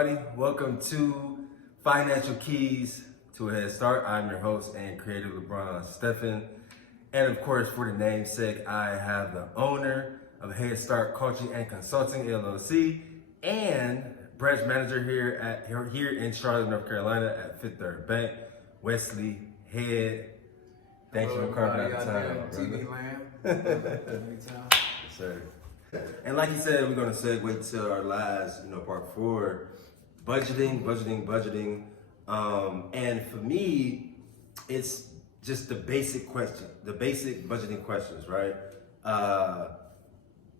everybody. Welcome to Financial Keys to a Headstart. I'm your host and creator, LeBron Stephen. And of course, for the namesake, I have the owner of Headstart Coaching and Consulting LLC and branch manager here in Charlotte, North Carolina at Fifth Third Bank, Wesley Head. Thank you for carving out the time. TV land. Anytime. Yes, sir. And like you said, we're gonna segue to our last, part 4, budgeting. And for me, it's just the basic budgeting questions, right?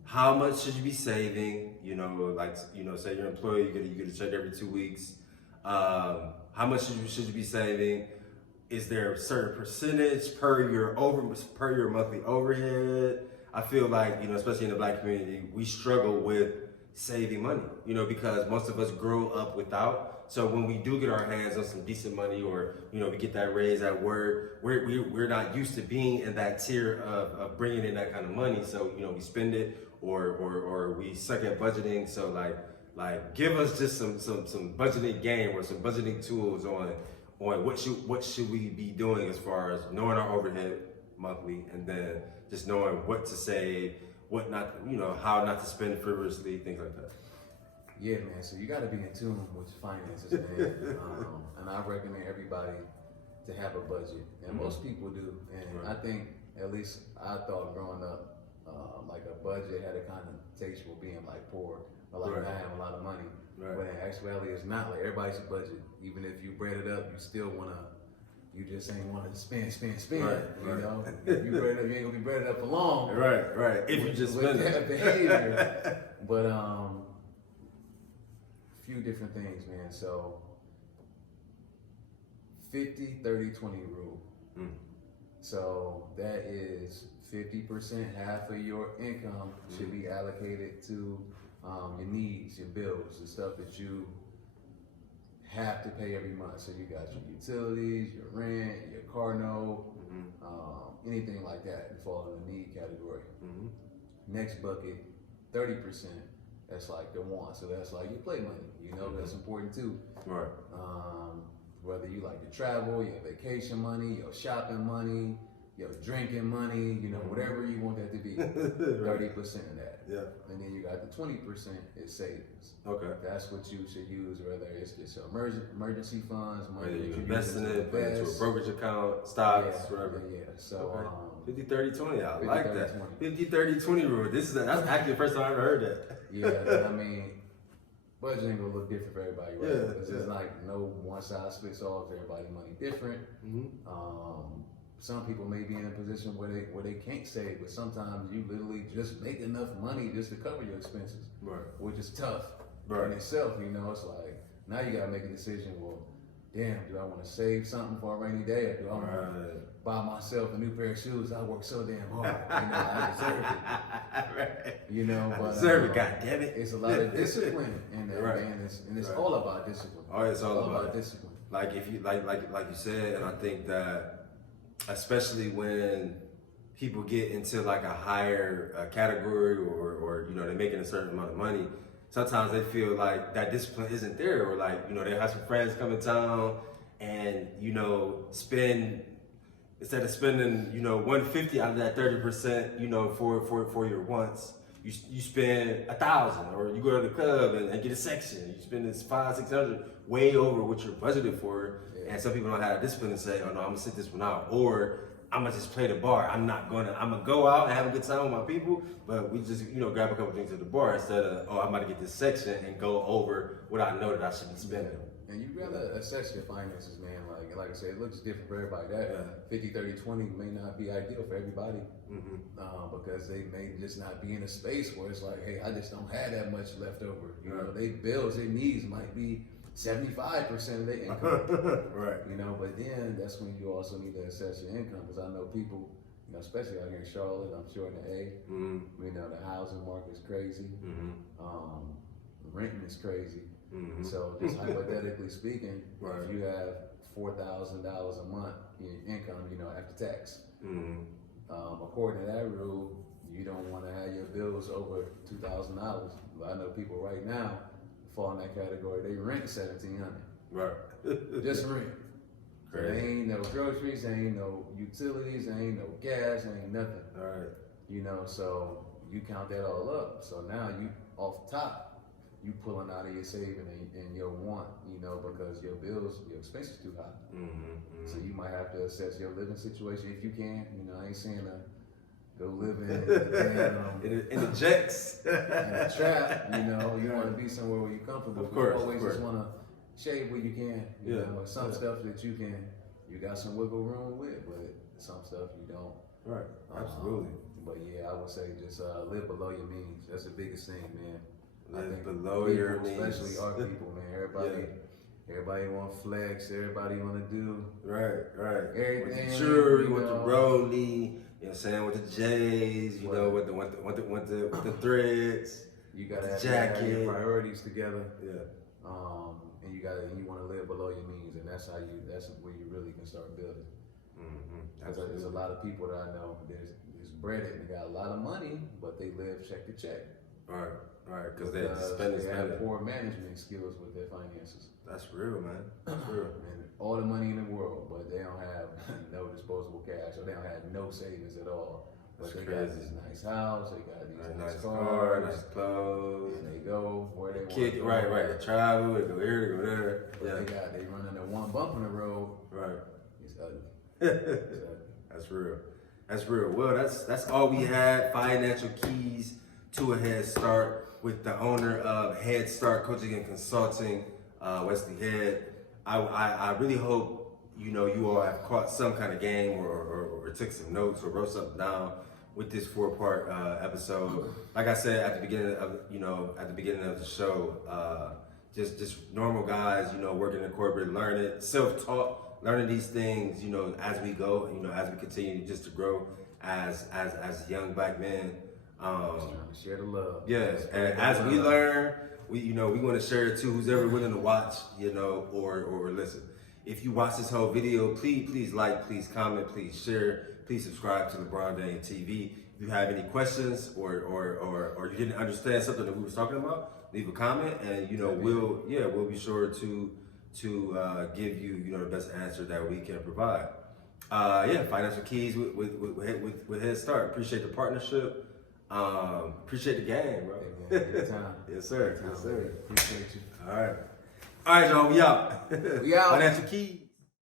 How much should you be saving? Say you're an employee, you get a check every 2 weeks. How much should you be saving? Is there a certain percentage per your monthly overhead? I feel like, especially in the Black community, we struggle with saving money, because most of us grow up without. So when we do get our hands on some decent money, or, we get that raise at work, we're not used to being in that tier of bringing in that kind of money. So, we spend it or we suck at budgeting. So like give us just some budgeting game or some budgeting tools on what should we be doing as far as knowing our overhead monthly, and then just knowing what to save, what not, how not to spend frivolously, things like that. Yeah, man. So you got to be in tune with your finances, man. And I recommend everybody to have a budget, and most people do. And I think, at least I thought growing up, like a budget had a connotation with being like poor, or like not having a lot of money. Right. But in actuality, it's not. Like, everybody's a budget. Even if you bread it up, you still wanna. You just ain't want to spend. Right, you know, if you bread it up, you ain't gonna be breaded up for long. Right. If you just spend that behavior. But a few different things, man. So 50, 30, 20 rule. So that is 50%, half of your income should be allocated to your needs, your bills, the stuff that you have to pay every month. So you got your utilities, your rent, your car note, anything like that that fall in the need category. Next bucket, 30%. That's like the want. So that's like your play money. That's important too. Right. Whether you like to travel, your vacation money, your shopping money, your drinking money, whatever you want that to be. 30% of that. Yeah. And then you got the 20% is savings. Okay. That's what you should use, whether it's just your emergency funds, money whether you that invest in it, put it into a brokerage account, stocks, whatever. Yeah. So 50, 30, 20. I 50, like 30, that. 20. 50, 30, 20 rule. That's actually the first time I ever heard that. Yeah, I mean, budgeting will look different for everybody, right? Because there's like no one size fits all. Everybody money different. Some people may be in a position where they can't save, but sometimes you literally just make enough money just to cover your expenses, which is tough in itself. It's like now you gotta make a decision. Well, damn, do I want to save something for a rainy day, or do I want to buy myself a new pair of shoes? I work so damn hard, I deserve it. But deserve it, God damn it. It's a lot of discipline in that, man, and it's all about discipline. Oh, it's all about discipline. Like if you like you said, and I think that especially when people get into like a higher category, or they're making a certain amount of money, sometimes they feel like that discipline isn't there, or like they have some friends come in town and spend, instead of spending 150 out of that 30% for your wants, you spend 1,000, or you go to the club and get a section, you spend this 500-600 way over what you're budgeted for. And some people don't have the discipline to say, oh no, I'm gonna sit this one out, or I'm gonna just play the bar. I'm gonna go out and have a good time with my people, but we just, grab a couple drinks at the bar instead of, oh, I'm about to get this section and go over what I know that I should be spending. And you gotta assess your finances, man. Like I said, it looks different for everybody. That 50, 30, 20 may not be ideal for everybody, because they may just not be in a space where it's like, hey, I just don't have that much left over. They bills, their needs might be 75% of their income. But then that's when you also need to assess your income, because I know people, especially out here in Charlotte, I'm sure in the A, the housing market is crazy. Renting is crazy. So just hypothetically speaking, if you have $4,000 a month in income, after tax, according to that rule, you don't want to have your bills over $2,000. I know people right now, fall in that category. They rent $1,700. Right. Just rent. So there Crazy. ain't no groceries, there ain't no utilities, there ain't no gas, there ain't nothing. All right. You know, so you count that all up. So now you off top, you pulling out of your saving and your want, you know, because your bills, your expenses too high. So you might have to assess your living situation if you can. You know, I ain't saying to go live In the jets. in a trap. You know, you want to be somewhere where you're comfortable. Of course, You always of course. just want to shave where you can. You Yeah, know, but some yeah. stuff that you got some wiggle room with, but some stuff you don't. Right. Absolutely. But yeah, I would say just live below your means. That's the biggest thing, man. I Live think below people, your means. especially our people, man. Everybody want flex. Everybody want to do Right. everything. With the jewelry, you with the know. rollie, you know what I'm saying, with the J's, you know, with the threads. You gotta the have jacket. your priorities together. Yeah. And you want to live below your means, and that's where you really can start building. Because there's a lot of people that I know. There's breaded and they got a lot of money, but they live check to check. Right. Because they spend they have poor management skills with their finances. That's real, man. That's real. And all the money in the world, but they don't have no disposable cash, or they don't have no savings at all. But That's they crazy. got this nice house, they got these nice car, cars, nice clothes. and they go where they Kick it, want. right. They travel, they go here, they go there. But Yeah. they run into one bump in the road. Right. It's ugly. It's ugly. That's real. Well, that's all we had. Financial keys to a head start with the owner of Headstart Coaching and Consulting, Wesley Head. I really hope you all have caught some kind of game or took some notes or wrote something down with this 4-part episode. Like I said at the beginning of the show, just normal guys, working in corporate, learning, self-taught. Learning these things, as we go, as we continue just to grow as young black men. Just trying to share the love. Yes, and as we learn, we want to share it to who's ever willing to watch, or listen. If you watch this whole video, please like, please comment, please share, please subscribe to LeBron Dane TV. If you have any questions or you didn't understand something that we was talking about, leave a comment, and we'll be sure to give you the best answer that we can provide. Financial keys with Head Start. Appreciate the partnership. Appreciate the game, bro. Hey, man, good time. Yes, sir. Good time, Yes, sir. man. Appreciate you. All right, y'all. We out. We out. Financial keys.